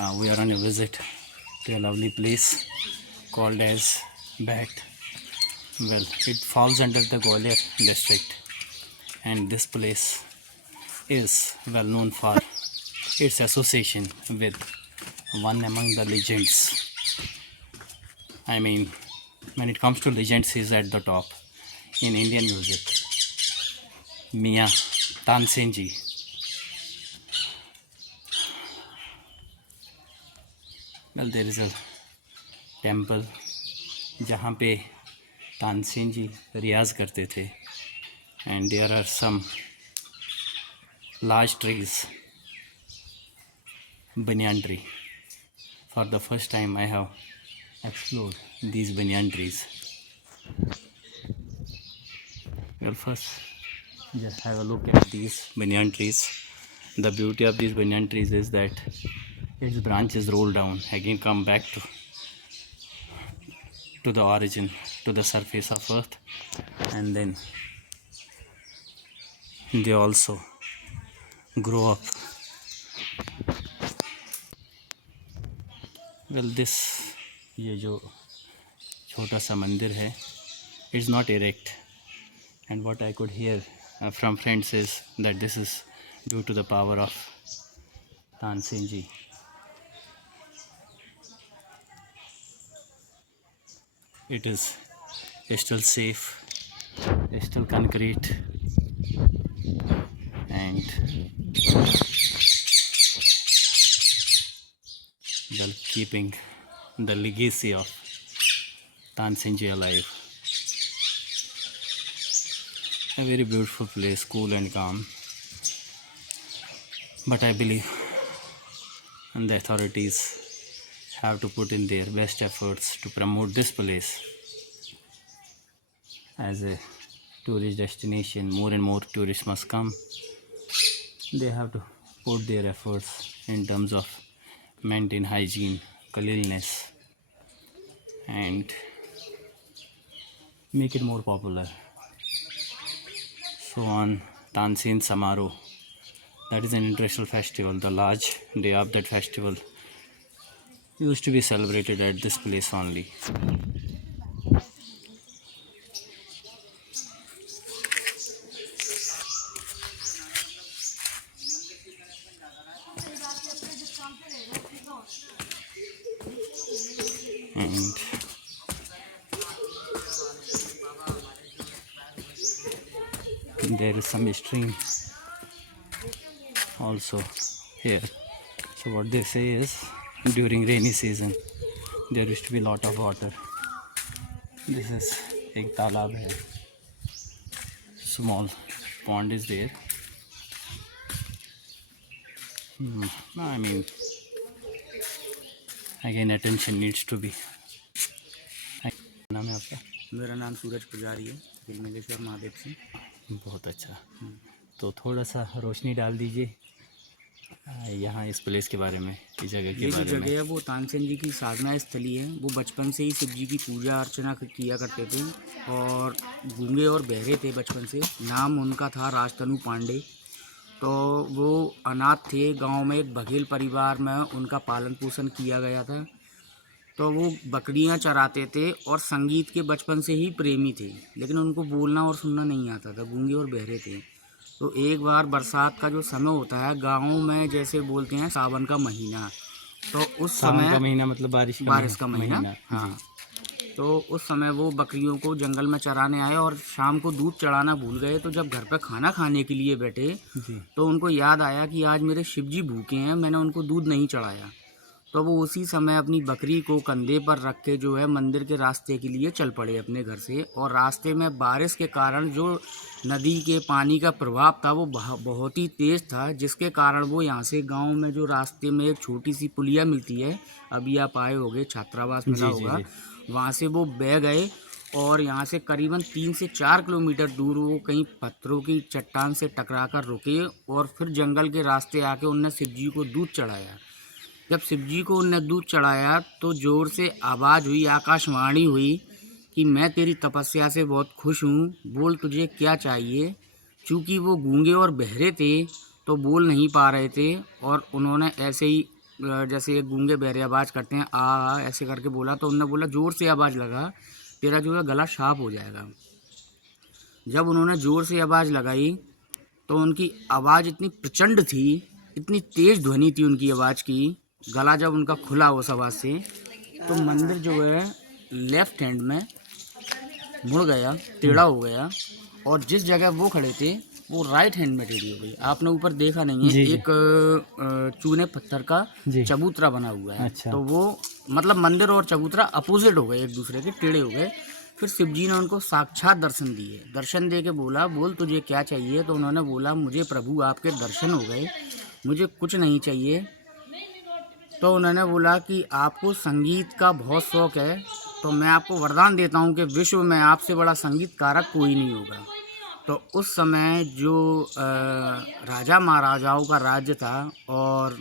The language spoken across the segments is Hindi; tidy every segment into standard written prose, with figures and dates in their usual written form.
We are on a visit to a lovely place called as Beht. Well, it falls under the Gwalior district, and this place is well known for its association with one among the legends. I mean, when it comes to legends, he's at the top in Indian music. Mia Tansen ji. Well, there is a temple जहाँ पे तानसेन जी रियाज करते थे, and there are some large trees, banyan tree. For the first time I have explored these banyan trees. Well, first just have a look at these banyan trees. The beauty of these banyan trees is that its branches roll down, again come back to the origin, to the surface of earth, and then they also grow up. Well, this ये जो छोटा सा मंदिर है, it's not erect, and what I could hear from friends is that this is due to the power of Tansen ji. It is still safe, still concrete, and well, keeping the legacy of Tansen ji alive. A very beautiful place, cool and calm. But I believe the authorities have to put in their best efforts to promote this place as a tourist destination. More and more tourists must come. They have to put their efforts in terms of maintain hygiene, cleanliness, and make it more popular. So on Tansen Samaro, that is an international festival. The large day of that festival used to be celebrated at this place only. And there is some stream also here. So what they say is, during rainy season there used to be a lot of water. This is एक तालाब है, small pond is there. I mean, again attention needs to be. नाम है आपका? मेरा नाम सूरज पुजारी है, तिलमेलेश्वर महादेव से। बहुत अच्छा। तो थोड़ा सा रोशनी डाल दीजिए यहाँ इस प्लेस के बारे में, इस जगह के ये जो बारे में। जगह है वो तानसेन जी की साधना स्थली है। वो बचपन से ही शिव जी की पूजा अर्चना किया करते थे और गूंगे और बहरे थे बचपन से। नाम उनका था राजतनु पांडे। तो वो अनाथ थे, गांव में एक बघेल परिवार में उनका पालन पोषण किया गया था। तो वो बकरियां चराते थे और संगीत के बचपन से ही प्रेमी थे, लेकिन उनको बोलना और सुनना नहीं आता था, गूंगे और बहरे थे। तो एक बार बरसात का जो समय होता है गाँव में, जैसे बोलते हैं सावन का महीना, तो उस समय का महीना मतलब बारिश का महीना। हाँ, तो उस समय वो बकरियों को जंगल में चराने आए और शाम को दूध चढ़ाना भूल गए। तो जब घर पे खाना खाने के लिए बैठे तो उनको याद आया कि आज मेरे शिव जी भूखे हैं, मैंने उनको दूध नहीं चढ़ाया। तो वो उसी समय अपनी बकरी को कंधे पर रख के जो है मंदिर के रास्ते के लिए चल पड़े अपने घर से। और रास्ते में बारिश के कारण जो नदी के पानी का प्रभाव था वो बहुत ही तेज़ था, जिसके कारण वो यहाँ से गांव में जो रास्ते में एक छोटी सी पुलिया मिलती है, अभी आप आए होंगे, छात्रावास मिला होगा, वहाँ से वो बह गए और यहाँ से करीबन 3 से 4 किलोमीटर दूर वो कहीं पत्थरों की चट्टान से टकरा कर रुके और फिर जंगल के रास्ते आके उनने शिव जी को दूध चढ़ाया। जब शिव जी को उनने दूध चढ़ाया तो ज़ोर से आवाज़ हुई, आकाशवाणी हुई कि मैं तेरी तपस्या से बहुत खुश हूँ, बोल तुझे क्या चाहिए। चूँकि वो गूंगे और बहरे थे तो बोल नहीं पा रहे थे और उन्होंने ऐसे ही जैसे एक गूंगे बहरे आवाज़ करते हैं आ ऐसे करके बोला, तो उन्होंने बोला ज़ोर से आवाज़ लगा, तेरा जो है गला साफ हो जाएगा। जब उन्होंने ज़ोर से आवाज़ लगाई तो उनकी आवाज़ इतनी प्रचंड थी, इतनी तेज़ ध्वनि थी उनकी आवाज़ की, गला जब उनका खुला उस आवाज़ से, तो मंदिर जो है लेफ्ट हैंड में मुड़ गया, टेढ़ा हो गया, और जिस जगह वो खड़े थे वो राइट हैंड में टेढ़ी हो गई। आपने ऊपर देखा नहीं है, जी, जी। एक चूने पत्थर का जी। चबूतरा बना हुआ है। अच्छा। तो वो मतलब मंदिर और चबूतरा अपोजिट हो गए, एक दूसरे के टेढ़े हो गए। फिर शिव जी ने उनको साक्षात दर्शन दिए। दर्शन दे के बोला, बोल तुझे क्या चाहिए? तो उन्होंने बोला, मुझे प्रभु आपके दर्शन हो गए, मुझे कुछ नहीं चाहिए। तो उन्होंने बोला कि आपको संगीत का बहुत शौक़ है, तो मैं आपको वरदान देता हूँ कि विश्व में आपसे बड़ा संगीतकारक कोई नहीं होगा। तो उस समय जो राजा महाराजाओं का राज्य था और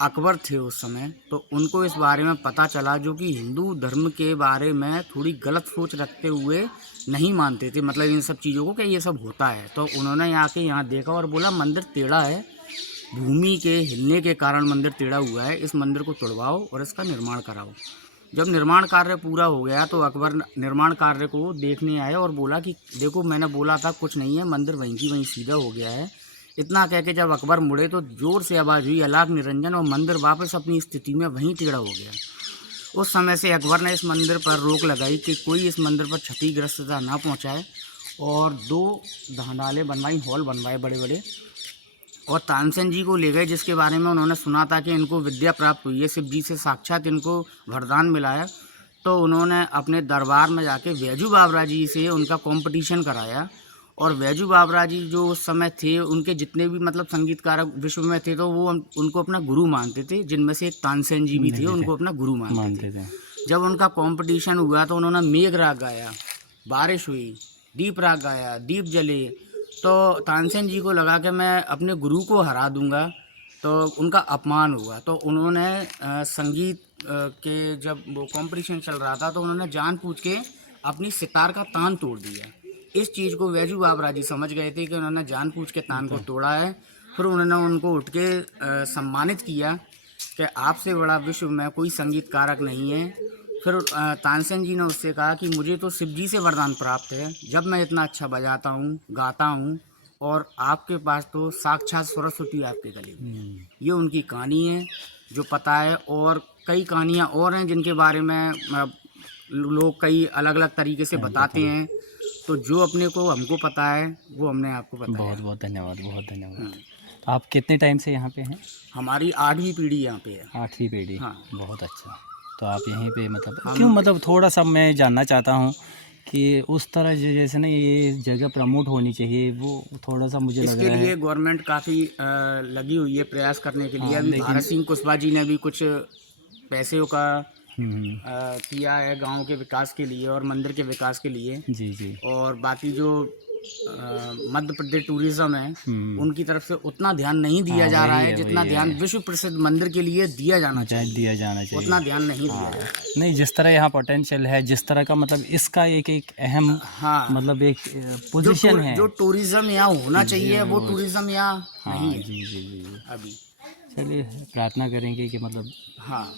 अकबर थे उस समय, तो उनको इस बारे में पता चला, जो कि हिंदू धर्म के बारे में थोड़ी गलत सोच रखते हुए नहीं मानते थे, मतलब इन सब चीज़ों को कि ये सब होता है। तो उन्होंने आके यहाँ देखा और बोला मंदिर टेढ़ा है, भूमि के हिलने के कारण मंदिर टेढ़ा हुआ है, इस मंदिर को तोड़वाओ और इसका निर्माण कराओ। जब निर्माण कार्य पूरा हो गया तो अकबर निर्माण कार्य को देखने आए और बोला कि देखो मैंने बोला था कुछ नहीं है, मंदिर वहीं की वहीं सीधा हो गया है। इतना कह के जब अकबर मुड़े तो जोर से आवाज़ हुई अलाख निरंजन, और मंदिर वापस अपनी स्थिति में वहीं टेढ़ा हो गया। उस समय से अकबर ने इस मंदिर पर रोक लगाई कि कोई इस मंदिर पर क्षतिग्रस्तता ना पहुँचाए, और 2 धर्मशालाएँ बनवाई, हॉल बनवाए बड़े बड़े, और तानसेन जी को ले गए, जिसके बारे में उन्होंने सुना था कि इनको विद्या प्राप्त हुई है, शिव जी से साक्षात इनको वरदान मिला है। तो उन्होंने अपने दरबार में जाके बैजू बावरा जी से उनका कंपटीशन कराया, और बैजू बावरा जी जो उस समय थे, उनके जितने भी मतलब संगीतकार विश्व में थे, तो वो उनको अपना गुरु मानते थे, जिनमें से एक तानसेन जी भी थे, उनको अपना गुरु मानते थे। जब उनका कंपटीशन हुआ तो उन्होंने मेघ राग गाया, बारिश हुई, दीप राग गाया, दीप जले, तो तानसेन जी को लगा कि मैं अपने गुरु को हरा दूंगा, तो उनका अपमान हुआ। तो उन्होंने संगीत के जब वो कंपटीशन चल रहा था, तो उन्होंने जानबूझ के अपनी सितार का तान तोड़ दिया। इस चीज़ को बैजू बावरा जी समझ गए थे कि उन्होंने जानबूझ के तान को तोड़ा है। फिर उन्होंने उनको उठ के सम्मानित किया कि आपसे बड़ा विश्व में कोई संगीतकारक नहीं है। फिर तानसेन जी ने उससे कहा कि मुझे तो शिव जी से वरदान प्राप्त है, जब मैं इतना अच्छा बजाता हूँ, गाता हूँ, और आपके पास तो साक्षात सरस्वती आपके गले में। ये उनकी कहानी है जो पता है, और कई कहानियाँ और हैं जिनके बारे में लोग कई अलग अलग तरीके से बताते हैं। तो जो अपने को हमको पता है वो हमने आपको बताया। बहुत बहुत धन्यवाद, बहुत धन्यवाद। आप कितने टाइम से यहाँ पे हैं? हमारी 8वीं पीढ़ी यहाँ पे है। 8वीं पीढ़ी। हाँ। बहुत अच्छा। तो आप यहीं पे मतलब क्यों, मतलब थोड़ा सा मैं जानना चाहता हूँ कि उस तरह जैसे ना ये जगह प्रमोट होनी चाहिए, वो थोड़ा सा मुझे लग इसके रहा लिए है। गवर्नमेंट काफ़ी लगी हुई है प्रयास करने के लिए। अभी भारत सिंह कुशवाहा जी ने भी कुछ पैसे का किया है गांव के विकास के लिए और मंदिर के विकास के लिए। जी जी। और बाकी जो मध्य प्रदेश टूरिज्म है, उनकी तरफ से उतना ध्यान नहीं दिया जा रहा है जितना ध्यान विश्व प्रसिद्ध मंदिर के लिए दिया जाना चाहिए। उतना ध्यान नहीं दिया जा रहा। नहीं, जिस तरह यहाँ पोटेंशियल है, जिस तरह का मतलब इसका एक एक अहम मतलब एक पोजीशन है, जो टूरिज्म यहाँ होना चाहिए वो टूरिज्म यहाँ नहीं है। जी जी जी। अभी चलिए प्रार्थना करेंगे कि मतलब हाँ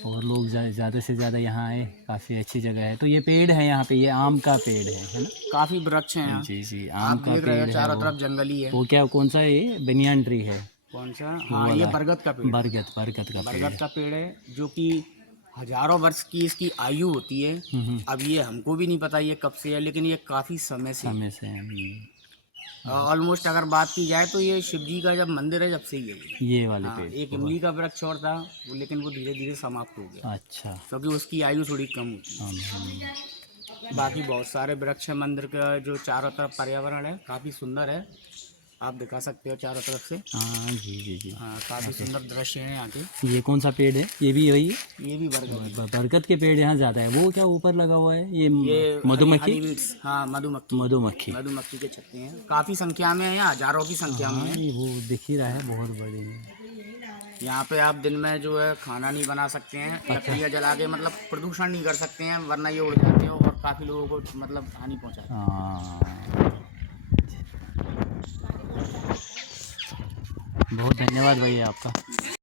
और लोग ज़्यादा से ज़्यादा यहाँ आए। काफ़ी अच्छी जगह है। तो ये पेड़ है यहाँ पे, ये आम का पेड़ है ना? काफ़ी वृक्ष हैं यहाँ। जी जी, आम का पेड़ है। चारों तरफ जंगली है। वो क्या, कौन सा है ये? बनियान ट्री है? कौन सा? हाँ, ये बरगद का पेड़। बरगद का पेड़ है, जो कि हजारों वर्ष की इसकी आयु होती है। अब ये हमको भी नहीं पता ये कब से है, लेकिन ये काफ़ी समय से है। ऑलमोस्ट अगर बात की जाए तो ये शिव जी का जब मंदिर है जब से ही है ये वाले पेड़। एक इमली का वृक्ष और था, लेकिन वो धीरे धीरे समाप्त हो गया। अच्छा। क्योंकि उसकी आयु थोड़ी कम होती है। बाकी बहुत सारे वृक्ष है मंदिर का, जो चारों तरफ पर्यावरण है काफ़ी सुंदर है। आप दिखा सकते हो चारों तरफ से। हाँ जी जी जी। हाँ, काफ़ी सुंदर दृश्य है यहाँ के। ये कौन सा पेड़ है? ये भी वही है? ये भी बरगद के पेड़ यहाँ ज़्यादा है। वो क्या ऊपर लगा हुआ है? ये मधुमक्खी? हाँ, मधुमक्खी के छत्ते हैं। काफ़ी संख्या में है यहाँ, हजारों की संख्या में है। वो दिख ही रहा है, बहुत बड़ी है। यहाँ पे आप दिन में जो है खाना नहीं बना सकते हैं, लकड़ियाँ जला के मतलब प्रदूषण नहीं कर सकते हैं, वरना ये उड़ जाते हैं और काफ़ी लोगों को मतलब हानि पहुँचाते हैं। बहुत धन्यवाद भैया आपका।